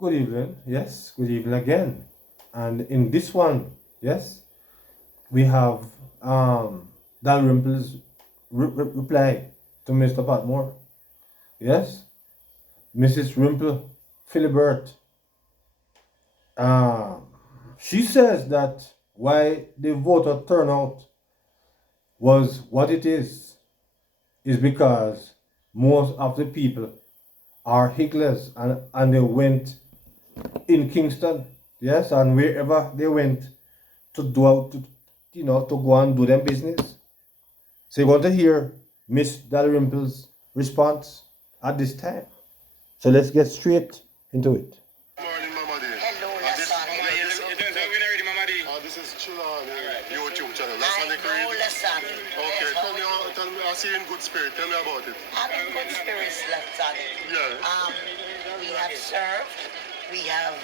Good evening. Yes, good evening again. And in this one, yes, we have Dalrymple's reply to Mr. Patmore. Yes, Mrs. Rimple Philibert. Um, she says that why the voter turnout was what it is because most of the people are higglers and they went in Kingston, yes, and wherever they went to do out to to go and do their business. So you want to hear Miss Dalrymple's response at this time. So let's get straight into it. Morning, Mama D. Hello, This is Chilani YouTube channel. I know, Lasani. Okay, tell me, I see you in good spirit. Tell me about it. I'm in good spirits, Lasani. Yeah. We have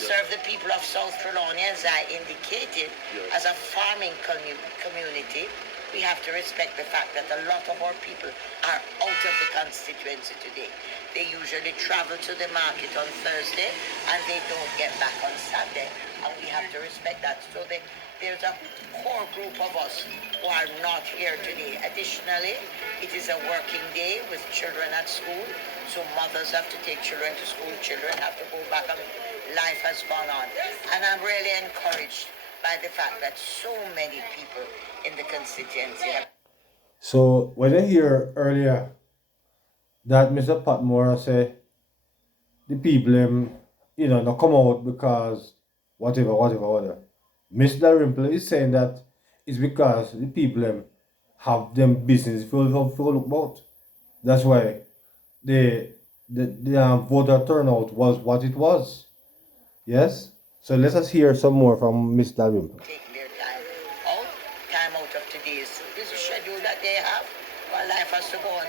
served the people of South Carolina, as I indicated, as a farming community. We have to respect the fact that a lot of our people are out of the constituency today. They usually travel to the market on Thursday and they don't get back on Sunday. And we have to respect that. So there's a core group of us who are not here today. Additionally, it is a working day with children at school. So mothers have to take children to school, children have to go back, and life has gone on. And I'm really encouraged by the fact that so many people in the constituency have. So when I hear earlier that Mr. Patmore said the people not come out because whatever. Miss Dalrymple is saying that it's because the people have them business for look about. That's why the voter turnout was what it was. Yes? So let us hear some more from Miss Dalrymple. Taking their time out of today's busy schedule that they have. Well, life has to go on,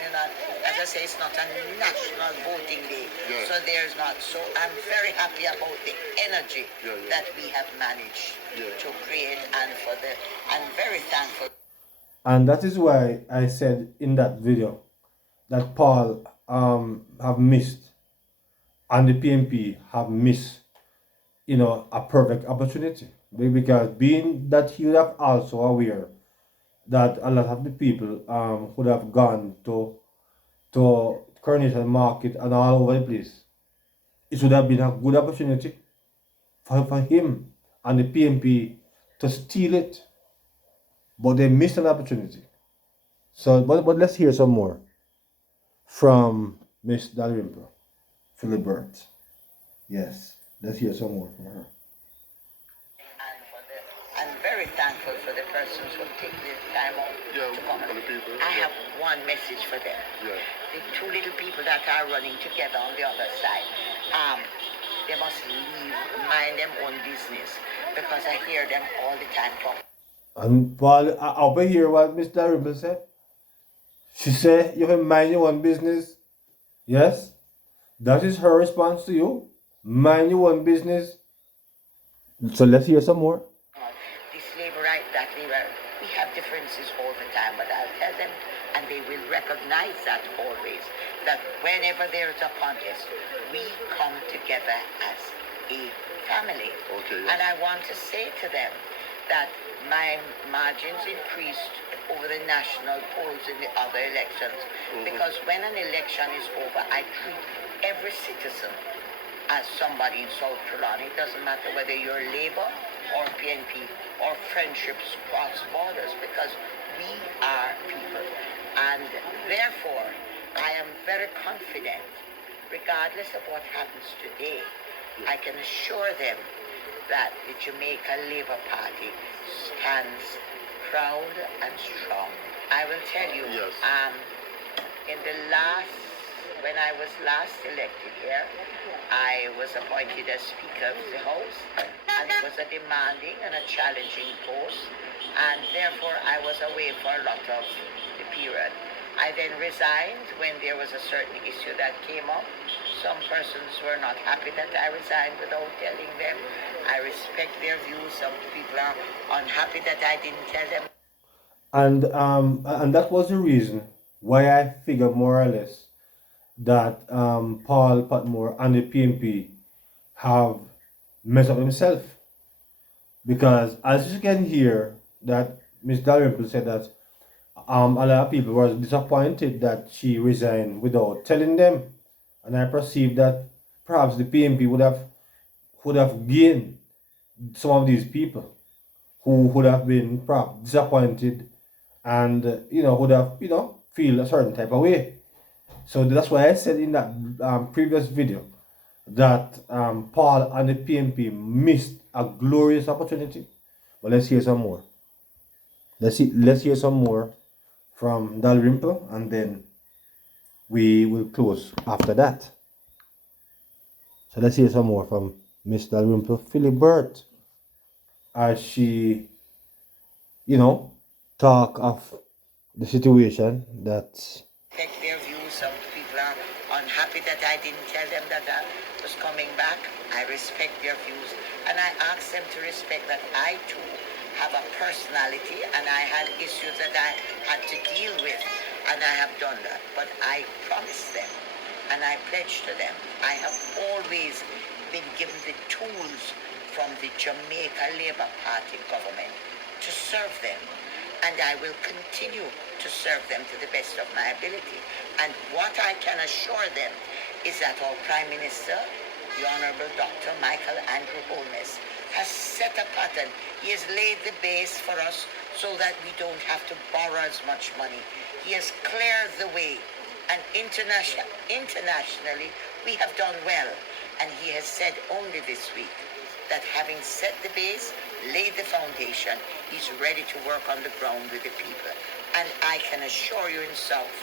As I say, it's not a national voting day, so there's not. So I'm very happy about the energy that we have managed to create, and very thankful. And that is why I said in that video that Paul have missed and the PMP have missed, a perfect opportunity. Because being that he would have also aware that a lot of the people would have gone to Coronation Market and all over the place. It would have been a good opportunity for him and the PMP to steal it. But they missed an opportunity. So, but let's hear some more from Miss Dalrymple, Philibert. Yes, let's hear some more from her. I'm very thankful for the persons who take the time out to come. For the people. I have one message for them. The two little people that are running together on the other side. They must mind their own business, because I hear them all the time talk. And Paul, over here what Miss Dalrymple said. She said you can mind your own business. Yes? That is her response to you. Mind your own business. So let's hear some more. This labor right, that labor, we have differences all the time, but I'll tell them, and they will recognize that always, that whenever there is a contest, we come together as a family. Okay. And I want to say to them that my margins increased over the national polls in the other elections, because when an election is over, I treat every citizen as somebody in South Carolina. It doesn't matter whether you're Labour or PNP or friendships cross borders, because we are people. And therefore, I am very confident, regardless of what happens today, I can assure them that the Jamaica Labour Party stands proud and strong. I will tell you, when I was last elected here, I was appointed as Speaker of the House, and it was a demanding and a challenging post, and therefore I was away for a lot of the period. I then resigned when there was a certain issue that came up. Some persons were not happy that I resigned without telling them. I respect their views. Some people are unhappy that I didn't tell them. And that was the reason why I figured more or less that Paul Patmore and the PMP have messed up himself. Because as you can hear that Miss Dalrymple said that a lot of people were disappointed that she resigned without telling them. And I perceive that perhaps the PMP would have gained some of these people who would have been perhaps disappointed and would have feel a certain type of way. So that's why I said in that previous video that Paul and the PMP missed a glorious opportunity. But let's hear some more. Let's hear some more from Dalrymple, and then we will close after that. So let's hear some more from Miss Dalrymple Philibert as she, talk of the situation that. Take their views. Some people are unhappy that I didn't tell them that I was coming back. I respect their views, and I ask them to respect that I too have a personality and I had issues that I had to deal with, and I have done that. But I promised them and I pledged to them. I have always been given the tools from the Jamaica Labour Party government to serve them, and I will continue to serve them to the best of my ability. And what I can assure them is that our Prime Minister, the Honourable Dr. Michael Andrew Holness, has set a pattern. He has laid the base for us so that we don't have to borrow as much money. He has cleared the way, and internationally we have done well. And he has said only this week that having set the base, laid the foundation, he's ready to work on the ground with the people. And I can assure you in South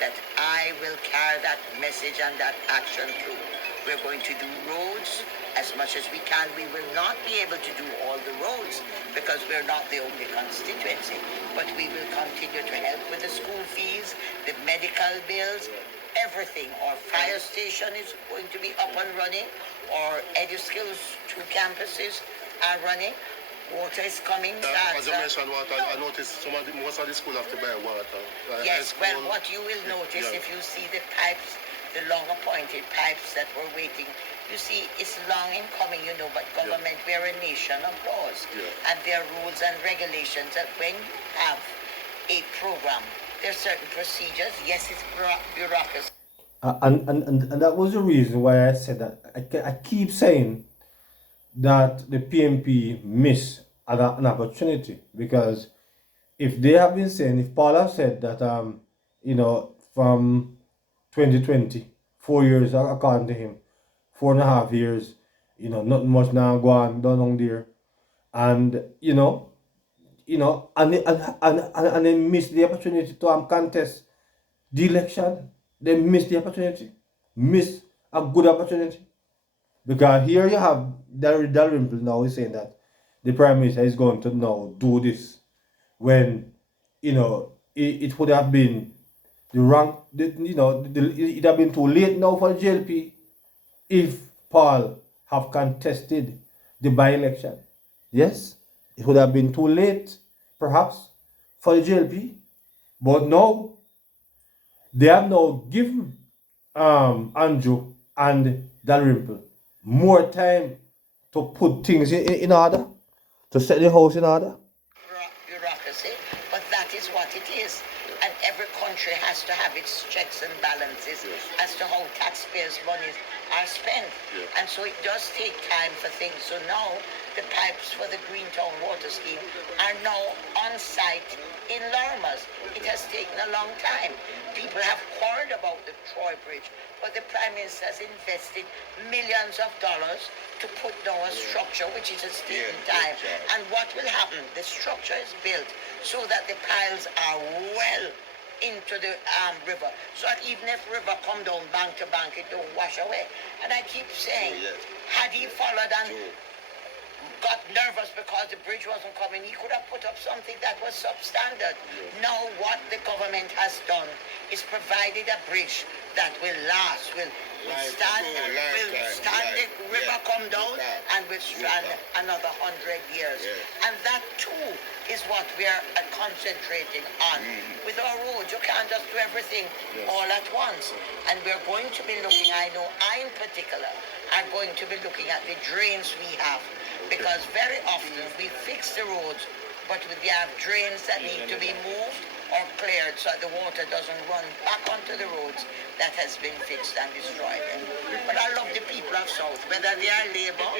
that I will carry that message and that action through. We're going to do roads as much as we can. We will not be able to do all the roads because we're not the only constituency, but we will continue to help with the school fees, the medical bills, everything. Our fire station is going to be up and running. Our EduSkills 2 campuses are running. Water is coming. As you mentioned water, I noticed most of the school have to buy water. Yes, well, what you will notice if you see the pipes, the long-appointed pipes that were waiting, you see, it's long in coming, but government, we're a nation of laws. And there are rules and regulations that when you have a program, there are certain procedures. Yes, it's bureaucracy. And that was the reason why I said that. I keep saying that the PMP missed an opportunity, because if they have been saying, if Paul has said that, from 2020, 4 years according to him, 4.5 years, not much now go on down on there, and and they missed the opportunity to contest the election. They missed the opportunity, missed a good opportunity. Because here you have Dalrymple now is saying that the Prime Minister is going to now do this when, it would have been the wrong, it have been too late now for the JLP if Paul have contested the by-election. Yes, it would have been too late, perhaps, for the JLP. But now, they have now given Andrew and Dalrymple more time to put things in order, to set the house in order. Bureaucracy, but that is what it is. And every country has to have its checks and balances as to how taxpayers' monies are spent. And so it does take time for things. So now the pipes for the Greentown Water Scheme are now on site in Lorimer's. It has taken a long time. People have quarreled about the Troy Bridge, but the Prime Minister has invested millions of dollars to put down a structure which is taking time. And what will happen? The structure is built so that the piles are well into the river, so that even if river come down bank to bank, it don't wash away. And I keep saying, had he followed and got nervous because the bridge wasn't coming, he could have put up something that was substandard. Now what the government has done is provided a bridge that will last, will stand the river come down and withstand another 100 years. And that too is what we are concentrating on. With our roads, you can't just do everything all at once. And we're going to be looking, I know I in particular, are going to be looking at the drains we have, because very often we fix the roads, but we have drains that need to be moved or cleared so the water doesn't run back onto the roads that has been fixed and destroyed. But I love the people of South, whether they are Labour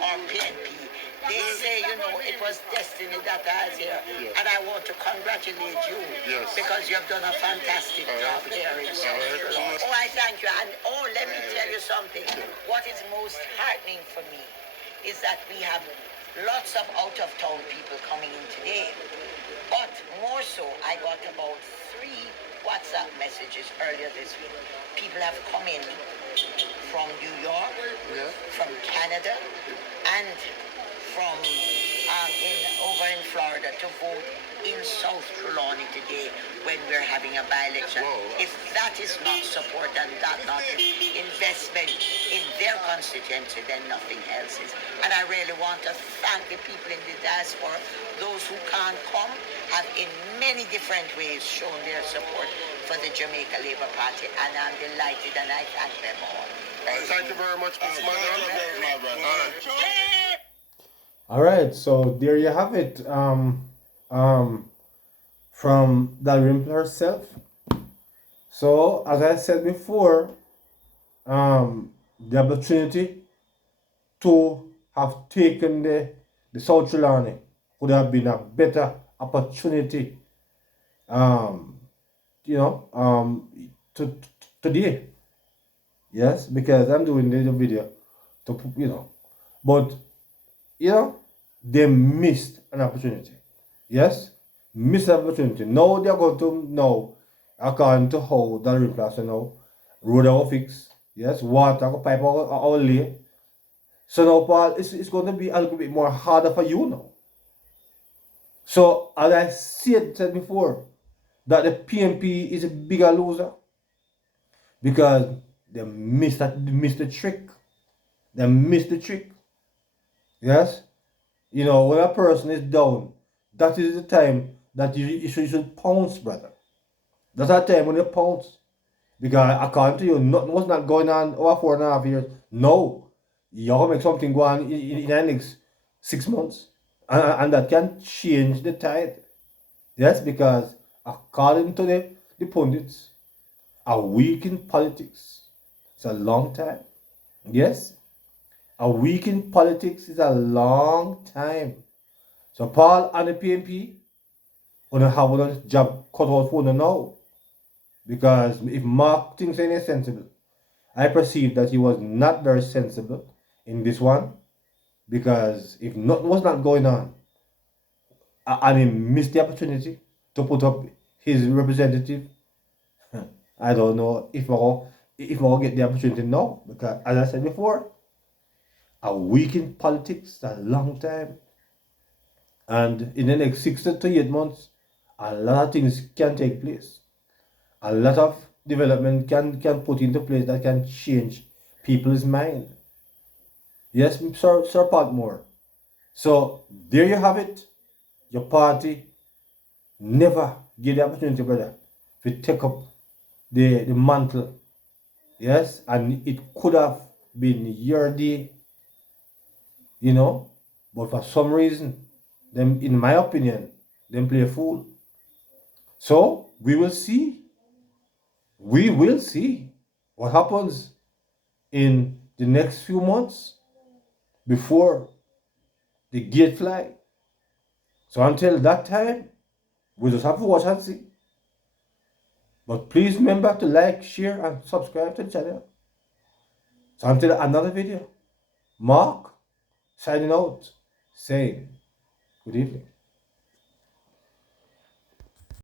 or PNP. They say, it was destiny that I was here. Yes. And I want to congratulate you. Yes. Because you have done a fantastic job there in South Carolina. Oh, I thank you. And let me tell you something. What is most heartening for me is that we have lots of out-of-town people coming in today. But more so, I got about 3 WhatsApp messages earlier this week. People have come in from New York, from Canada, and from over in Florida to vote in South Trelawney today when we're having a by-election. If that is not support and that not investment in their constituency, then nothing else is. And I really want to thank the people in the diaspora. Those who can't come have in many different ways shown their support for the Jamaica Labour Party, and I'm delighted and I thank them all. Thank you very much, Mr. Madam. All right, so there you have it, from Dalrymple herself. So as I said before, the opportunity to have taken the South Trelawney would have been a better opportunity, today. Yes, because I'm doing the video but they missed an opportunity. Yes, missed an opportunity. Now they're going to according to how Dalrymple said now, road are fixed. Yes, water pipe our lay. So now, Paul, it's going to be a little bit more harder for you now. So as I said before, that the PNP is a bigger loser because they missed the trick. They missed the trick. Yes. When a person is down, that is the time that you should pounce, brother. That's the time when you pounce. Because according to you, nothing was not going on over 4.5 years. No. You have to make something go on in the next 6 months. And that can change the tide. Yes, because according to the pundits, a week in politics, it's a long time. Yes. A week in politics is a long time. So Paul and the PNP gonna have a job cut out for them now. Because if Mark thinks any sensible, I perceive that he was not very sensible in this one. Because if nothing was not going on, and he missed the opportunity to put up his representative, I don't know if I'll get the opportunity now. Because as I said before, a week in politics is a long time. And in the next 6 to 8 months, a lot of things can take place. A lot of development can put into place that can change people's mind. Yes, Sir Patmore. So there you have it. Your party never get the opportunity, brother, to take up the mantle. Yes, and it could have been your day, but for some reason, them, in my opinion, them play a fool. So we will see. We will see what happens in the next few months before the gate fly. So until that time, we just have to watch and see. But please remember to like, share, and subscribe to the channel. So until another video, Mark signing out, saying good evening.